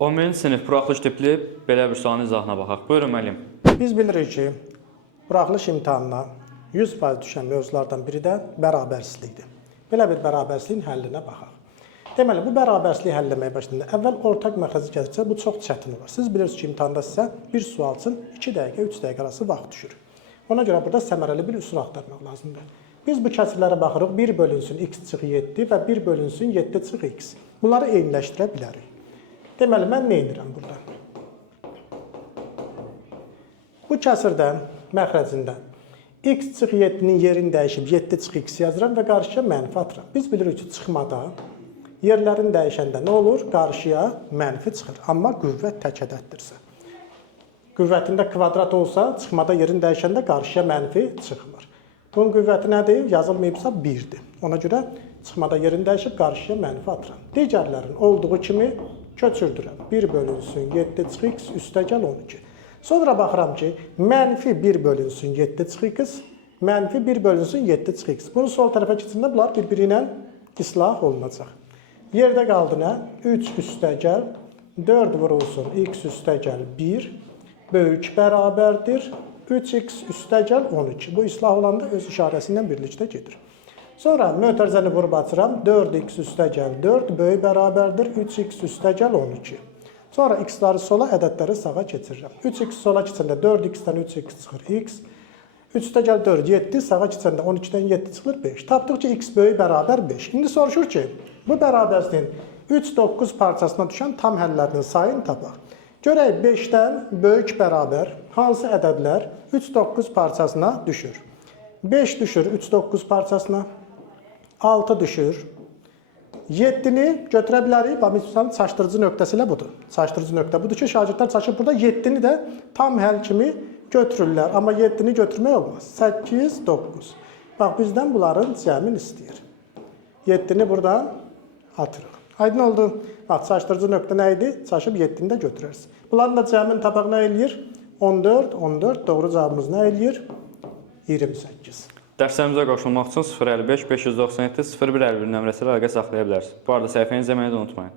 11-ci sinif buraxılış tipli belə bir sualın izahına baxaq. Buyurun müəllim. Biz bilirik ki, buraxılış imtahanına 100% düşən mövzulardan biri də bərabərsizlikdir. Belə bir bərabərsizliyin həllinə baxaq. Deməli, bu bərabərsizliyi həll etməyə başlayanda əvvəl ortaq məxrəci gətirsə, bu çox çətin olur. Siz bilirsiniz ki, imtahanda sizə bir sual üçün 2 dəqiqə, 3 dəqiqə arası vaxt düşür. Ona görə burada səmərəli bir üsul axtarmaq lazımdır. Biz bu kəsirlərə baxırıq, 1 bölünsün x çıx 7 və 1 bölünsün 7 çıx x. Bunları eyniləşdirə bilərik. Deməli, mən nə edirəm burada? Bu kəsirdən, məxrəcində x çıx 7-nin yerini dəyişib 7 çıx x yazıram və qarşıya mənfi atıram. Biz bilirik ki, çıxmada yerlərini dəyişəndə nə olur? Qarşıya mənfi çıxır. Amma qüvvət tək ədəddirsə. Qüvvətində kvadrat olsa, çıxmada yerini dəyişəndə qarşıya mənfi çıxmır. Bunun qüvvəti nədir? Yazılmayıbsa 1-dir. Ona görə çıxmada yerini dəyişib qarşıya mənfi atıram. Digərlərin olduğu kimi köçürdürəm. 1 bölünsün 7 çıx x üstəgəl 12. Sonra baxıram ki, mənfi 1 bölünsün 7 çıx x, mənfi 1 bölünsün 7 çıx x. Bunu sol tərəfə keçəndə bunlar bir-biri ilə islah olunacaq. Yerdə qaldı nə? 3 üstəgəl 4 vurulsun x üstəgəl 1 böyük bərabərdir 3x üstəgəl 12. Bu islah olanda öz işarəsi ilə birlikdə gedir. Sonra mötərizəni vurub açıram. 4x üstəgəl 4 böyük bərabərdir 3x üstəgəl 12. Sonra x-ları sola, ədədləri sağa keçirirəm. 3x sola keçəndə 4x-dən 3x çıxır x. 3 üstəgəl 4 7, sağa keçəndə 12-dən 7 çıxır 5. Tapdıq ki, x böyük bərabər 5. İndi soruşur ki, bu bərabərsizliyin 3-9 parçasına düşən tam həllərinin sayını tapaq. Görək 5-dən böyük bərabər hansı ədədlər 3-9 parçasına düşür? 5 düşür 3-9 parçasına, 6 düşür. 7-ni götürə bilərik. Bax, çaşdırıcı nöqtəsi ilə budur. Çaşdırıcı nöqtə budur ki, şagirdlər çaşıb burada 7-ni də tam həll kimi götürürlər. Amma 7-ni götürmək olmaz. 8, 9. Bax, bizdən bunların cəmin istəyir. 7-ni buradan atırıq. Aydın oldu. Bax, çaşdırıcı nöqtə nə idi? Çaşıb 7-ni də götürərsiniz. Bunların da cəmin tapaq nə eləyir? 14, 14. Doğru cavabımız nə eləyir? 28. Dərslərimizə qoşulmaq üçün 055 597 0151 nömrəsi ilə əlaqə saxlaya bilərsiniz. Bu arada səhifəni izləməyi də unutmayın.